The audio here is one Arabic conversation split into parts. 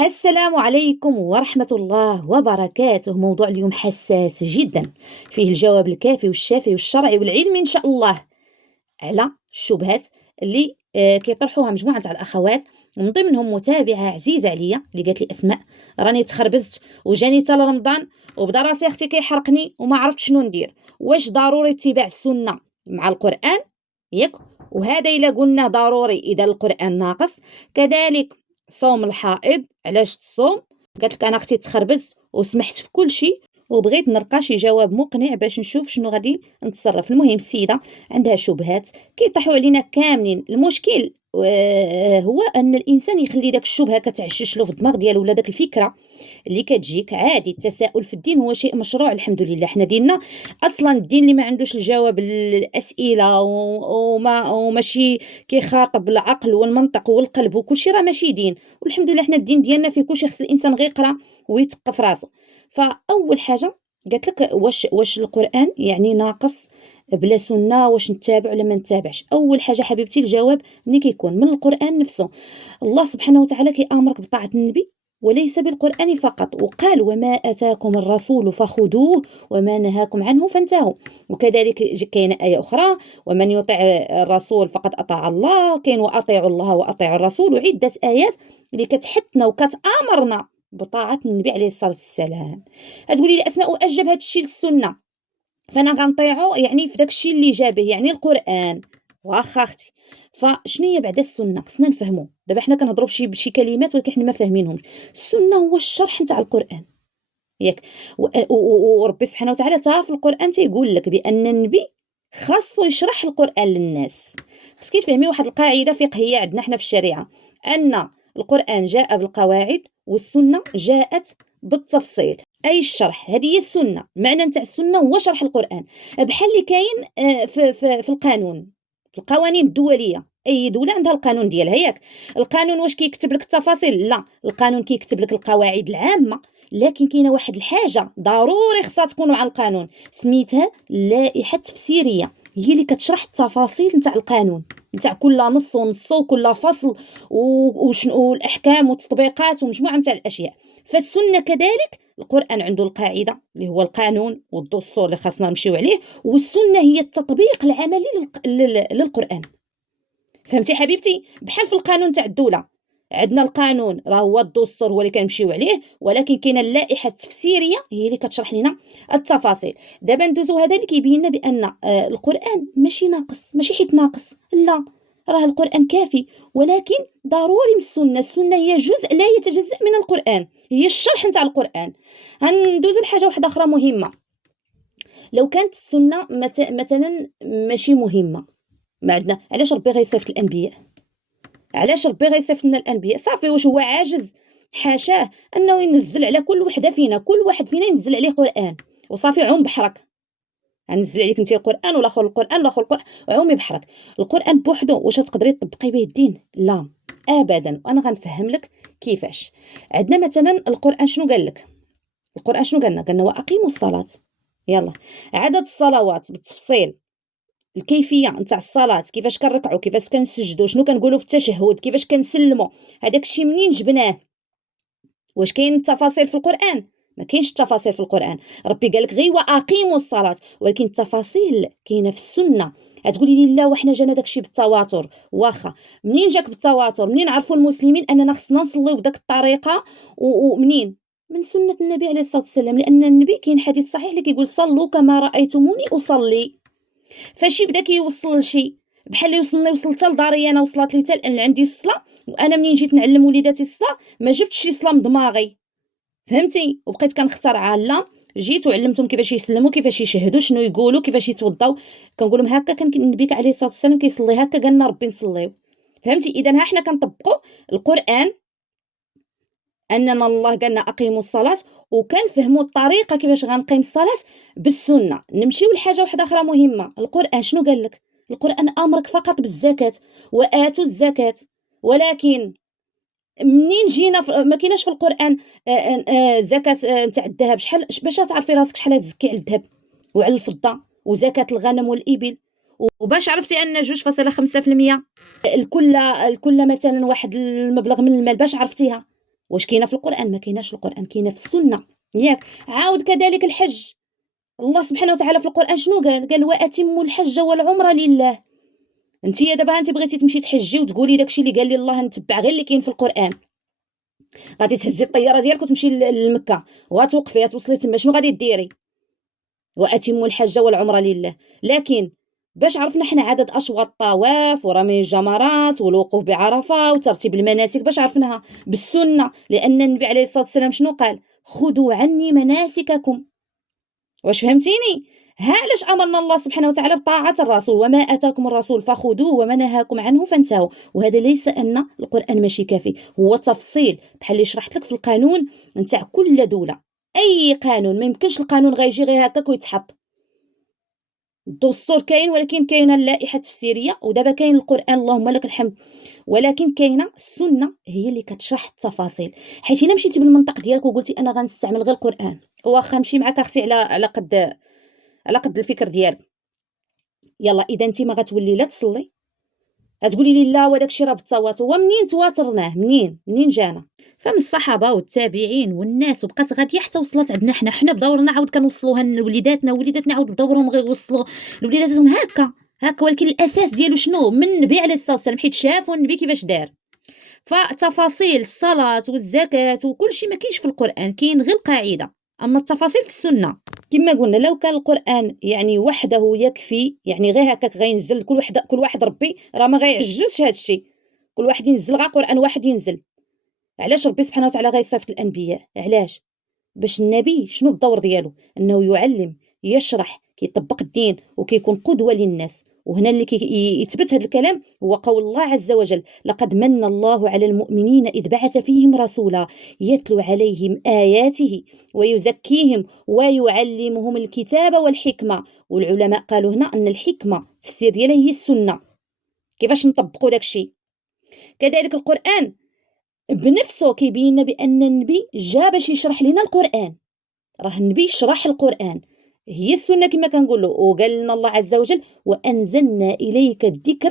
السلام عليكم ورحمة الله وبركاته. موضوع اليوم حساس جدا، فيه الجواب الكافي والشافي والشرعي والعلمي إن شاء الله على الشبهات اللي كيطرحوها مجموعة تاع الأخوات، من ضمنهم متابعة عزيزة عليا اللي قالت لي أسماء راني تخربزت وجاني تا رمضان وبدا راسي أختي كيحرقني وما عرفت شنو ندير، واش ضروري اتباع السنة مع القرآن؟ ياك؟ وهذا إلا قلنا ضروري إذا القرآن ناقص. كذلك صوم الحائض علاش تصوم؟ قالت لك أنا أختي تخربزت وسمحت في كل شيء وبغيت نلقى شي جواب مقنع باش نشوف شنو غادي نتصرف. المهم السيدة عندها شبهات كيطيحوا علينا كاملين. المشكل هو ان الانسان يخلي داك الشبهه كتعشش له في الدماغ ديالو ولا داك الفكره اللي كتجيك عادي. التساؤل في الدين هو شيء مشروع الحمد لله. حنا ديننا اصلا الدين اللي ما عندوش الجواب للاسئله وماشي كيخاطب العقل والمنطق والقلب وكل شيء، راه ماشي دين. والحمد لله حنا الدين ديالنا فيه كل شيء، خص الانسان غير يقرا ويتثقف راسه. فاول حاجه قالت لك واش القران يعني ناقص بلا سنه؟ واش نتابع ولا ما نتابعش؟ اول حاجه حبيبتي الجواب ملي كيكون من القران نفسه. الله سبحانه وتعالى كيامرك بطاعه النبي وليس بالقرآن فقط، وقال وما أتاكم الرسول فخذوه وما نهاكم عنه فانتهوا. وكذلك كاينة آية أخرى ومن يطع الرسول فقد أطاع الله، كاين وأطيعوا الله وأطيعوا الرسول، وعدة آيات اللي كتحثنا وكتأمرنا بطاعة النبي عليه الصلاة والسلام. تقولي لي أسماء وأجب هذا الشيء للسنة، فانا غنطيعو يعني في داك الشيء اللي جابه يعني القران. واخا اختي، فشنو هي بعدا السنه؟ خصنا نفهمو. دابا حنا كنهضروا بشي كلمات ولكن حنا ما فاهمينهمش. السنه هو الشرح نتاع القران، ياك؟ وربي سبحانه وتعالى تا في القران تيقول لك بان النبي خاصو يشرح القران للناس. خصك تفهمي واحد القاعده فقهيه عندنا حنا في الشريعه، ان القران جاء بالقواعد والسنه جاءت بالتفصيل، اي الشرح. هذه هي السنه. المعنى نتاع السنه هو شرح القران، بحال اللي كاين في القانون، في القوانين الدوليه. اي دوله عندها القانون ديالها، ياك؟ القانون واش كيكتب لك التفاصيل؟ لا، القانون كيكتب لك القواعد العامه، لكن كاينه واحد الحاجه ضروري خصها تكون مع القانون، سميتها اللائحه التفسيريه. هي اللي كتشرح التفاصيل نتاع القانون، نتاع كل نص ونص وكل فصل وشنو الاحكام والتطبيقات ومجموعه نتاع الاشياء. فالسنه كذلك القرآن عنده القاعدة اللي هو القانون والدستور اللي خاصنا نمشيو عليه، والسنة هي التطبيق العملي للقرآن. فهمتي حبيبتي؟ بحال في القانون تاع الدولة، عندنا القانون راه هو الدستور هو اللي كنمشيو عليه، ولكن كاينه اللائحه التفسيريه هي اللي كتشرح لنا التفاصيل. دابا ندوزو هذا اللي كيبين لنا بان القران ماشي ناقص، ماشي حيت ناقص، لا، راه القران كافي، ولكن ضروري من السنه. السنه هي جزء لا يتجزأ من القران، هي الشرح نتاع القران. غندوزو لحاجه واحده اخرى مهمه. لو كانت السنه مثلا ماشي مهمه، ما عندنا علاش ربي غيصيفط الانبياء؟ علاش ربي غيصيفط لنا الانبياء؟ صافي، واش هو عاجز؟ حاشاه انه ينزل على كل وحده فينا، كل واحد فينا ينزل عليه قران وصافي عوم بحرك. غنزل عليك انت القران والاخر القران والاخر القران، عومي بحرك. القران بوحدو واش تقدري تطبقي به الدين؟ لا ابدا. وانا غنفهم لك كيفاش. عندنا مثلا القران شنو قال لك؟ القران شنو قالنا؟ قالنا واقيموا الصلاه. يلا، عدد الصلوات بالتفصيل، الكيفيه نتاع الصلاه، كيفاش كنركعوا، كيفاش كنسجدوا، شنو كنقولوا في التشهد، كيفاش كنسلموا، هذاك الشيء منين جبناه؟ واش كاين التفاصيل في القران؟ ما كاينش التفاصيل في القران. ربي قال لك غير واقيموا الصلاه، ولكن التفاصيل كاينه في السنه. تقولي لي لا وحنا جانا داكشي بالتواتر. واخا، منين جاك بالتواتر؟ منين عرفوا المسلمين اننا خصنا نصليو بداك الطريقه؟ ومنين؟ من سنه النبي عليه الصلاه والسلام، لان النبي كاين حديث صحيح اللي كيقول صلوا كما رايتموني اصلي. فشي بدا كيوصل لشي، بحال اللي وصلني وصلت لداري انا، وصلت لي حتى عندي الصلاه. وانا منين جيت نعلم وليداتي الصلاه ما جبتش شي صلاه من دماغي، فهمتي؟ وبقيت كنخترعها. لا، جيت وعلمتهم كيفاش يسلموا، كيفاش يشهدوا، شنو يقولوا، كيفاش يتوضاو. كنقول لهم هكا كان النبي عليه الصلاه والسلام كيصلي، هكا قالنا ربي نصليو. فهمتي؟ اذا ها حنا كنطبقوا القران، اننا الله قالنا اقيموا الصلاه، وكنفهموا الطريقه كيفاش غنقيم الصلاه بالسنه. نمشيو لحاجه واحده اخرى مهمه. القران شنو قال لك؟ القران امرك فقط بالزكاه، واتوا الزكاه. ولكن منين جينا ما كايناش في القران زكاه نتاع الذهب. شحال باش تعرفي راسك شحال تزكي على الذهب وعلى الفضه، وزكاه الغنم والابل؟ وباش عرفتي ان 2.5% الكل مثلا واحد المبلغ من المال، باش عرفتيها؟ واش كاينه في القرآن؟ ما كايناش في القرآن، كاينه في السنة ياك. عاود كذلك الحج، الله سبحانه وتعالى في القرآن شنو قال وأتموا الحج والعمرة لله. انتيا دابا انت بغيتي تمشي تحجي وتقولي داكشي اللي قال لي الله نتبع غير اللي كاين في القرآن، غادي تهزي الطياره ديالك وتمشي لمكه وغتوقفي توصلي تما، شنو غادي ديري؟ واتموا الحج والعمره لله. لكن باش عرفنا حنا عدد اشواط الطواف ورمي الجمرات والوقوف بعرفه وترتيب المناسك، باش عرفناها بالسنه، لان النبي عليه الصلاه والسلام شنو قال؟ خذوا عني مناسككم. واش فهمتيني؟ علاش امرنا الله سبحانه وتعالى بطاعه الرسول؟ وما اتاكم الرسول فخذوه وما نهاكم عنه فانتهوا. وهذا ليس ان القران ماشي كافي، هو تفصيل بحال اللي شرحت لك في القانون نتاع كل دوله. اي قانون ما يمكنش القانون غيجي غير هكاك ويتحط. الدستور كاين، ولكن كاينه اللائحه التفسيريه، ودابا كاين القران اللهم لك الحمد، ولكن كاينه السنه هي اللي كتشرح التفاصيل. حيت الا مشيتي بالمنطق ديالك وقلتي انا غنستعمل غير القران، واخا نمشي معاك اختي على قد الفكر ديالك، يلا اذا انت ما غتولي لا تصلي، غتقولي لي لا وداك الشيء راه بالتواتر. ومنين تواترناه؟ منين جانا؟ فمن الصحابه والتابعين والناس، وبقات غاديه حتى وصلت عندنا حنا بدورنا عاود كنوصلوها لوليداتنا، وليداتنا عاود بدورهم غيوصلوا لوليداتهم هكا. ولكن الاساس ديالو شنو؟ من النبي عليه الصلاه والسلام، حيت شافوا النبي كيفاش دار. فتفاصيل الصلاه والزكاه وكل شيء ما كاينش في القران، كاين غير القاعده، اما التفاصيل في السنه. كما قلنا لو كان القران يعني وحده يكفي، يعني غير هكاك غينزل كل واحد ربي راه ما غيعجزش هذا الشيء، كل واحد ينزل غير قران واحد ينزل. علاش ربي سبحانه وتعالى غيصيفط الانبياء؟ علاش؟ باش النبي شنو الدور ديالو؟ انه يعلم، يشرح، كيطبق الدين وكيكون قدوه للناس. وهنا اللي يثبت هذا الكلام هو قول الله عز وجل: لقد من الله على المؤمنين إذ بعث فيهم رسولا يتلو عليهم آياته ويزكيهم ويعلمهم الكتاب والحكمة. والعلماء قالوا هنا أن الحكمة التفسير ديالها هي السنة، كيفاش نطبقوا داك الشيء. كذلك القرآن بنفسه كيبين لنا بأن النبي جا باش يشرح لنا القرآن، راه النبي شرح القرآن، هي السنة كما كنقولوا. وقال لنا الله عز وجل: وأنزلنا إليك الذكر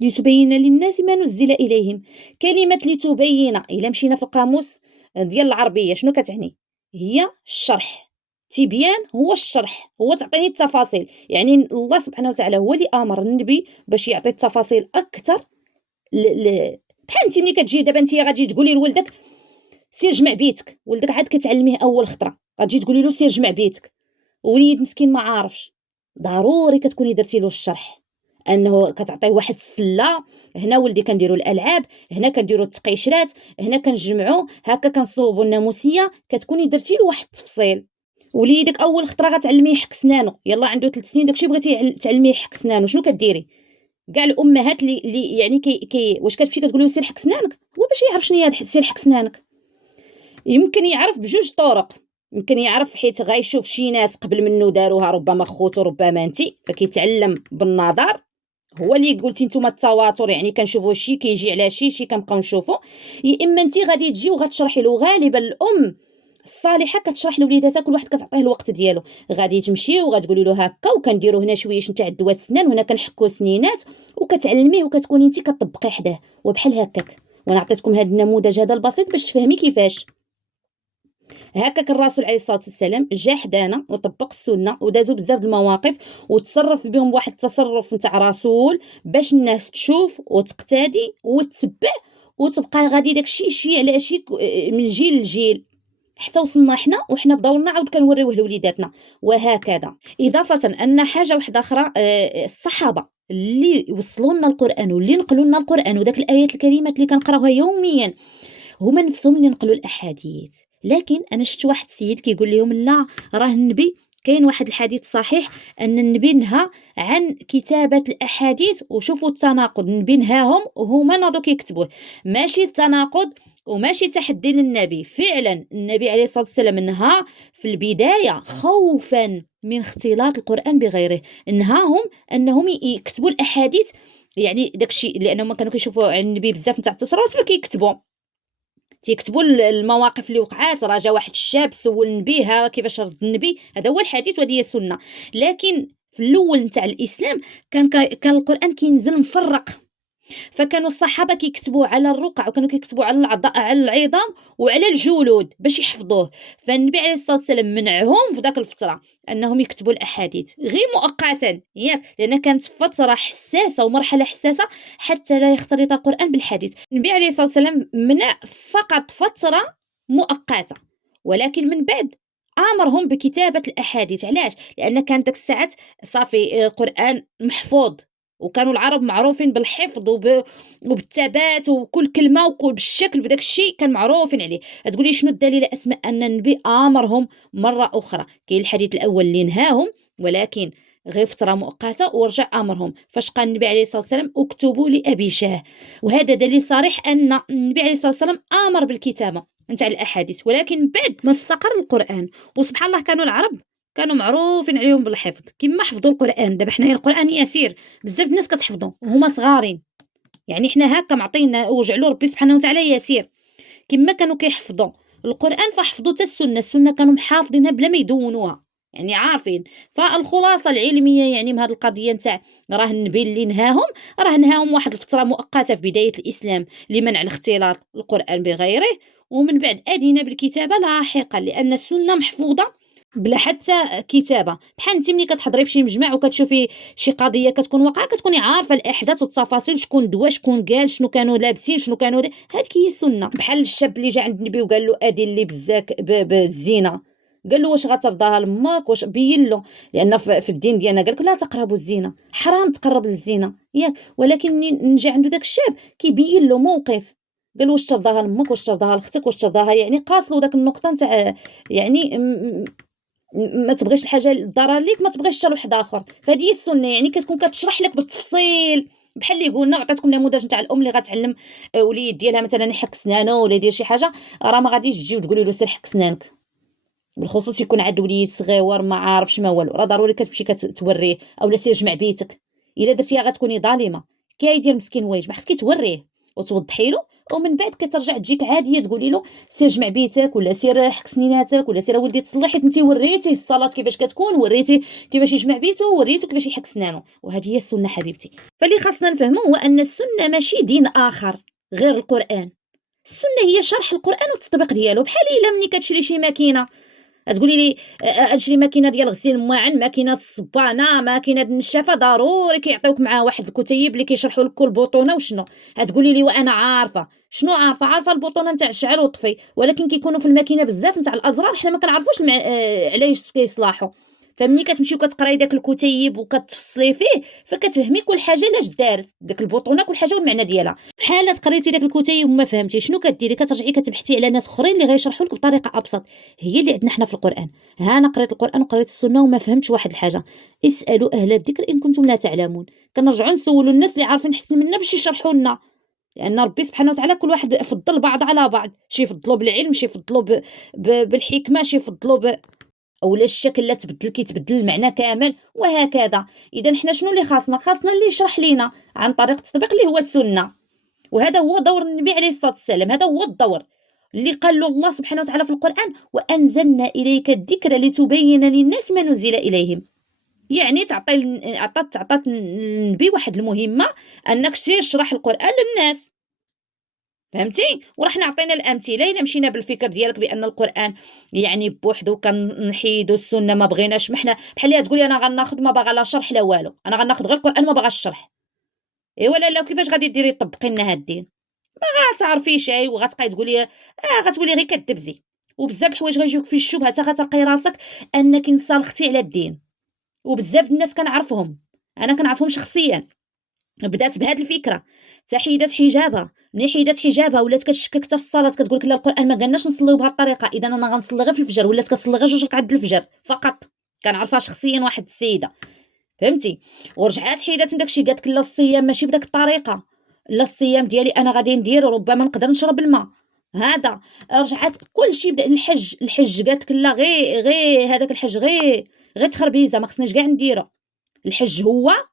لتبين للناس ما نزل إليهم. كلمة لتبين إلا مشينا في القاموس ديال العربية شنو كتعني؟ هي الشرح. تبيان هو الشرح، هو تعطيني التفاصيل. يعني الله سبحانه وتعالى هو اللي امر النبي باش يعطي التفاصيل اكثر بحال انت ملي كتجي دابا انت غادي تقولي لولدك سير جمع بيتك، ولدك عاد كتعلميه اول خطره غتجي تقولي له سير جمع بيتك، وليد مسكين ما عارفش، ضروري كتكوني درتي له الشرح، انه كتعطيه واحد السله، هنا ولدي كنديروا الالعاب، هنا كنديروا التقيشرات، هنا كنجمعوا هكا كنصوبوا الناموسيه، كتكوني درتي له واحد التفصيل. وليدك اول خطره غتعلميه يحك سنانه، يلا عنده 3 سنين داكشي بغيتي تعلميه يحك سنانه، شنو كديري؟ كاع الامهات اللي يعني واش كتمشي كتقول له سير حك سنانك؟ هو باش يعرف شنو هي سير حك سنانك يمكن يعرف بجوج طرق. يمكن يعرف حيت غيشوف شي ناس قبل منه داروها، ربما خوتو ربما انتي، فكيتعلم بالنظر. هو اللي قلتي نتوما التواتر، يعني كنشوفوا شي كيجي على شي كنبقاو نشوفوا. يا اما انتي غادي تجي وغتشرحي له. غالبا الام الصالحه كتشرح لوليداتها، كل واحد كتعطيه الوقت ديالو. غادي تمشي وغتقولي له هكا، وكنديروا هنا شويه نتاع الدواء السنان، وهنا كنحكوا سنينات، وكتعلميه وكتكوني انت كطبقي حداه وبحال هكاك. وانا عطيتكم هذا النموذج هذا البسيط باش تفهمي كيفاش. هكاك الرسول عليه الصلاه والسلام جا حدانا وطبق السنه، ودازو بزاف د المواقف وتصرف بهم بواحد التصرف نتاع رسول باش الناس تشوف وتقتدي وتتبع، وتبقى غادي داكشي شي على شي من جيل لجيل حتى وصلنا وحنا بدورنا عاود كنوريوه لوليداتنا. وهكذا اضافه ان حاجه واحده اخرى، الصحابه اللي وصلوا لنا القران واللي نقلوا لنا القران وداك الايات الكريمات اللي كنقراوها يوميا، هما نفسهم اللي نقلوا الاحاديث. لكن انا شفت واحد السيد كيقول لهم لا، راه النبي كاين واحد الحديث صحيح ان النبي نهى عن كتابه الاحاديث. وشوفوا التناقض، النبي نهاهم وهما ناضوا كيكتبوه. ماشي التناقض وماشي تحدي للنبي، فعلا النبي عليه الصلاه والسلام نهى في البدايه خوفا من اختلاط القران بغيره، نهاهم انهم يكتبوا الاحاديث، يعني داكشي لانهم كانوا كيشوفوا عن النبي بزاف نتاع التصرفات فكيكتبوا، تيكتبوا المواقف اللي وقعات. راه جا واحد الشاب سول النبي ها كيفاش رد النبي، هذا هو الحديث وهذه هي السنه. لكن في الاول نتاع الاسلام كان القران كينزل مفرق، فكانوا الصحابة كيكتبوا على الرقع وكانوا كيكتبوا على على العظام وعلى الجلود باش يحفظوه. فالنبي عليه الصلاة والسلام منعهم في ذاك الفترة أنهم يكتبوا الأحاديث غير مؤقتا، ياك، لأن كانت فترة حساسة ومرحلة حساسة حتى لا يختلط القرآن بالحديث. النبي عليه الصلاة والسلام منع فقط فترة مؤقتة، ولكن من بعد أمرهم بكتابة الأحاديث. علاش؟ لأن كانت ديك الساعات صافي القرآن محفوظ، وكانوا العرب معروفين بالحفظ وبالثبات، وكل كلمة وكل بالشكل بداك الشيء كان معروفين عليه. تقولي شنو الدليل أسماء أن النبي آمرهم مرة أخرى؟ كاين الحديث الأول اللي نهاهم، ولكن غير فترة مؤقتة ورجع أمرهم. فاش قال النبي عليه الصلاة والسلام اكتبوا لأبي شاه، وهذا دليل صريح أن النبي عليه الصلاة والسلام آمر بالكتابة نتاع الأحاديث، ولكن بعد ما استقر القرآن. وسبحان الله كانوا العرب كانوا معروفين عليهم بالحفظ، كما حفظوا القرآن. دابا حنايا القرآن يسير بزاف الناس كتحفظوا وهما صغارين، يعني حنا هكا معطينا وجعلوا ربي سبحانه وتعالى يسير. كما كانوا كيحفظوا القرآن فحفظوا حتى السنة كانوا محافظينها بلا ما يدونوها، يعني عارفين. فالخلاصة العلمية يعني من هذه القضية نتاع راه النبي اللي نهاهم، راه نهاهم واحد الفترة مؤقتة في بداية الإسلام لمنع الاختلاط القرآن بغيره، ومن بعد أذن بالكتابة لاحقا لأن السنة محفوظة بلا حتى كتابة. بحال انت ملي كتحضري في شي مجمع وكتشوفي شي قضية كتكون واقعة كتكوني عارفة الأحداث والتفاصيل، شكون دوا شكون قال شنو كانوا لابسين شنو كانوا هذيك هي السنة. بحال الشاب اللي جا عند النبي وقال له أدين لي بزاك بالزينة، قال له واش غترضاها لامك، واش بين له، لان في الدين ديالنا قال لك لا تقربوا الزنا، حرام تقرب للزنا ياك. ولكن منين نجي عنده داك الشاب كيبين له موقف، قال واش ترضاها لامك، واش ترضاها لختك، واش ترضاها، يعني قاصلوا داك النقطه نتاع يعني ما تبغيش الحاجه الضرر ليك، ما تبغيش حتى لواحد اخر. فهذه هي السنه، يعني كتكون كتشرح لك بالتفصيل. بحال اللي قلنا وعطيتكم نموذج نتاع الام اللي غتعلم وليد ديالها مثلا يحك سنانه ولا يدير شي حاجه، راه ما غاديش تجي وتقولي له سير حك سنانك، بالخصوص يكون عند وليد صغيور ما عارفش ما والو، راه ضروري كتمشي كتوريه، اولا سير جمع بيتك. الا درتيها غتكوني ظالمه. كيدير مسكين واجب خاصك توريه وتوضحي له، ومن بعد كترجع تجيك عاديه تقولي له سير جمع بيتك، ولا سير حك سنيناتك، ولا سير ولدي تصلي، حيت انت وريتيه الصلاه كيفاش كتكون، وريتيه كيفاش يجمع بيته، وريته كيفاش يحك سنانه. وهذه هي السنه حبيبتي. فاللي خاصنا نفهمو هو ان السنه ماشي دين اخر غير القران. السنه هي شرح القران والتطبيق ديالو. بحال الا ملي كتشري شي ماكينه تقولي لي نشري ماكينه ديال غسيل المواعن، ماكينه الصبانه، ماكينه النشافه، ضروري كيعطيوك معاه واحد الكتيب اللي كيشرحوا لك كل بوطونه وشنو. تقولي لي وانا عارفه شنو عارفه البوطونه نتاع الشعل وطفي، ولكن كيكونوا في الماكينه بزاف نتاع الازرار حنا ما كنعرفوش علاش كيصلاحوا. فمني كتمشي وكتقراي داك الكتيب وكتفصلي فيه فكتفهمي كل حاجه لاش دارت داك البوطونه، كل حاجه والمعنى ديالها. بحال قريتي داك الكتيب وما فهمتي شنو كديري، كترجعي كتبحثي على ناس اخرين اللي غيشرحوا لك بطريقه ابسط. هي اللي عندنا حنا في القران. ها انا قريت القران وقريت السنه وما فهمتش واحد الحاجه، اسالوا اهل الذكر ان كنتم لا تعلمون. كنرجعوا نسولوا الناس اللي عارفين احسن منا باش يشرحوا لنا، لان ربي سبحانه وتعالى كل واحد فضل بعض على بعض، شي يفضلوا بالعلم، شي يفضلوا بالحكمه، شي يفضلوا اولا الشكل لا تبدل كيتبدل المعنى كامل، وهكذا. اذا حنا شنو اللي خاصنا اللي يشرح لينا عن طريق التطبيق اللي هو السنه. وهذا هو دور النبي عليه الصلاة والسلام، هذا هو الدور اللي قال له الله سبحانه وتعالى في القرآن وأنزلنا إليك الذكر لتبين للناس ما نزل إليهم. يعني عطات النبي واحد المهمة، أنك سير شرح القرآن للناس. فهمتي؟ ورحنا عطينا الامثله الا مشينا بالفكر ديالك بان القران يعني بوحدو كنحيدوا السنه ما بغيناش. ما حنا بحال اللي تقولي انا غناخذ ما باغا لا شرح لا والو، انا غناخذ غير القران ما باغاش الشرح. ايوا لا كيفاش غادي ديري طبقي لنا هاد الدين؟ غتعرفي شي وغتبقاي تقولي غتولي غير كدبزي. وبزاف الحوايج غيجيوك في الشبهه حتى غتلقاي راسك انك انسلختي على الدين. وبزاف الناس كنعرفهم، انا كنعرفهم شخصيا، بدات بهاد الفكره حتى حيدات حجابها. ملي حيدات حجابها ولات كتشكك حتى في الصلاه، كتقول لك لا القران ما قالناش نصليو بهاد الطريقه، اذا انا غنصلي غير في الفجر. ولات كتصلي غير 2 ركعات الفجر فقط. كنعرفها شخصيا واحد السيده، فهمتي؟ ورجعات حيدات من داكشي، قالت لك لا الصيام ماشي بداك الطريقه، لا الصيام ديالي انا غادي ندير ربما نقدر نشرب الماء. هذا رجعات كلشي بدا. الحج قالت لك لا غير هذاك الحج غير تخربيزه، ما خصنيش كاع نديرو. الحج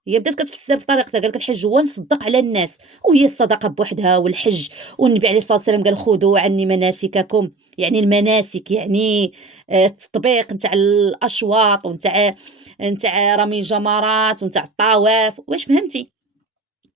هي بدات كتفسر بطريقتها، قال لك الحج هو نصدق على الناس، وهي الصدقه بوحدها والحج. والنبي عليه الصلاه والسلام قال خذوا عني مناسككم، يعني المناسك يعني التطبيق نتاع الاشواط ونتاع رمي الجمرات ونتاع الطواف. واش فهمتي؟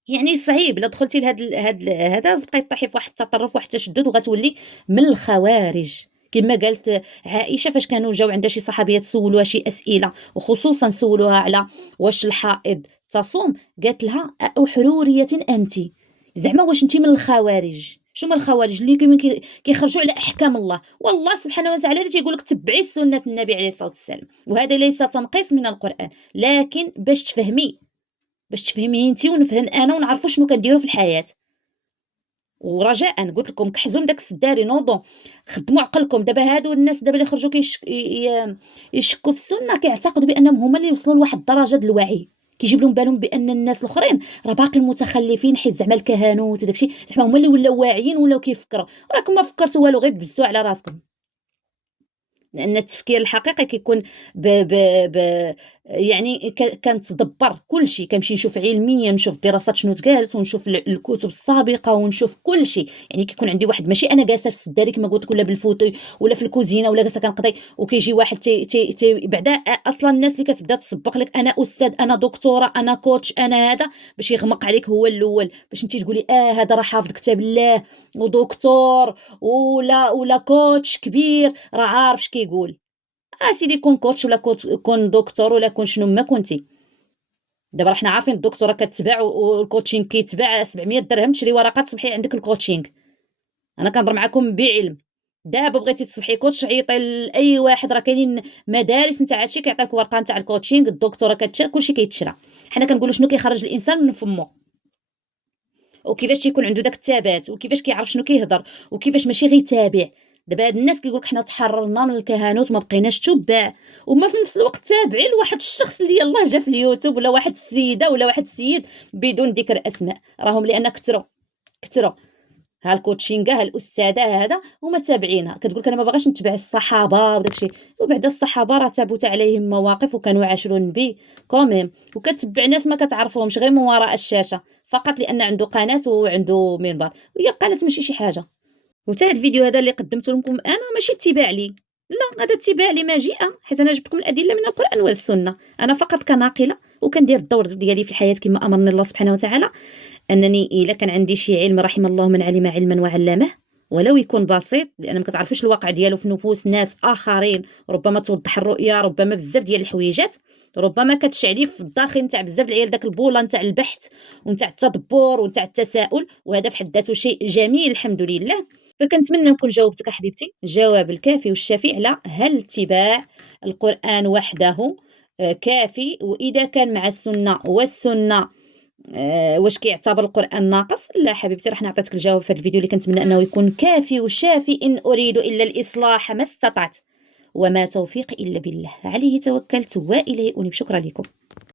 يعني صعيب إلا دخلتي لهاد هذا تبقاي طيحي في واحد التطرف واحد التشدد وغتولي من الخوارج. كما قالت عائشة فاش كانوا جاو عندها شي صحابيات سولوها شي أسئلة، وخصوصا سولوها على واش الحائض تصوم، قالت لها أحرورية أنت؟ زعما واش انت من الخوارج؟ شنو هما الخوارج؟ اللي كيخرجوا على احكام الله، والله سبحانه وتعالى اللي تيقول لك تبعي سنه النبي عليه الصلاه والسلام، وهذا ليس تنقيص من القران، لكن باش تفهمي انت ونفهم انا ونعرفوا شنو كنديروا في الحياه. ورجاء قلت لكم كحزوا من داك السداري، نوضوا خدموا عقلكم. دابا هادو الناس دابا اللي خرجوا يشكوا في السنه كيعتقدوا بانهم هما اللي وصلوا لواحد الدرجه د الوعي، كيجيب لهم بالهم بان الناس الاخرين راه باقي متخلفين، حيت زعما الكهنوت وداكشي زعما هما اللي ولاو واعيين ولاو كيفكروا. راكم ما فكرتوا والو، غير دبستوا على راسكم. لأن التفكير الحقيقي كيكون ب ب ب يعني كنتدبّر كلشي، كنمشي نشوف علميًا، نشوف الدراسات شنو تقالت، ونشوف الكتب السابقة، ونشوف كلشي. يعني كيكون عندي واحد، ماشي أنا جالسة في السداري كما قلت لك، ولا بالفوتوي ولا في الكوزينة ولا جالسة كنقضي، وكيجي واحد بعدا أصلًا الناس اللي كتبدا تسبّق لك أنا أستاذ، أنا دكتورة، أنا coach، أنا هذا، باش يغمق عليك هو الأول، باش أنتِ تقولي هذا راه حافظ كتاب الله ودكتور ولا coach كبير راه عارف اش كيقول. سيدي كون coach ولا كون دكتور ولا كون شنو ما كنتي. دابا راه حنا عارفين الدكتوراه كتباع والcoaching كيتباع 700 درهم، تشري ورقة تصبحي عندك الcoaching. أنا كنهضر معاكم بعلم. دابا بغيتي تصبحي coach عيطي لأي واحد، راه كاينين مدارس نتاع هادشي كيعطيك ورقة نتاع الcoaching، الدكتوراه كتشرى، كلشي كيتشرى. حنا كنقولوا شنو كيخرج الإنسان من فمو، وكيفاش تيكون عنده داك الثبات، وكيفاش كيعرف شنو كيهضر، وكيفاش ماشي غير يتابع. دابا هاد الناس كيقول لك حنا تحررنا من الكهنوت ما بقيناش تُبّاع، وهُما في نفس الوقت تابعين لواحد الشخص اللي يلاه جا في اليوتيوب، ولا واحد السيدة ولا واحد السيد بدون ذكر أسماء، راهم لأن كثروا. ها الكوتشينغا، ها الأستاذة، هذا هُما تابعينها. كتقول لك أنا ما باغاش نتبع الصحابة وداك الشيء، وبعدا الصحابة راه ثبت عليهم مواقف وكانوا يعاشروا النبي كوميم، وكتبع ناس ما كتعرفهمش غير من وراء الشاشة، فقط لأن عنده قناة وعنده منبر، وهي القناة ماشي شي حاجة. وتا هاد الفيديو هذا اللي قدمته لكم أنا ماشي اتباع لي، لا، هذا اتباع لمجيئة، حيت أنا جبت لكم الأدلة من القرآن والسنة. أنا فقط كناقلة وكندير الدور ديالي في الحياة كما أمرني الله سبحانه وتعالى. أنني إلا كان عندي شي علم، رحم الله من علم علما وعلمه، ولو يكون بسيط، لأن ما كتعرفوش الواقع ديالو في نفوس ناس آخرين، ربما توضح الرؤية، ربما بزاف ديال الحويجات، ربما كتشعلي في الداخل نتاع بزاف د العيال داك البولة نتاع البحث ونتاع التدبر ونتاع التساؤل، وهذا في حد ذاته شيء جميل الحمد لله. فكنتمنى نكون جاوبتك حبيبتي الجواب الكافي والشافي على هل اتباع القرآن وحده كافي، وإذا كان مع السنة والسنة واش كيعتبر القرآن ناقص؟ لا حبيبتي، راح نعطيتك الجواب في هذا الفيديو اللي كنتمنى أنه يكون كافي وشافي. إن أريد إلا الإصلاح ما استطعت، وما توفيقي إلا بالله، عليه توكلت وإليه أنيب. شكرا لكم.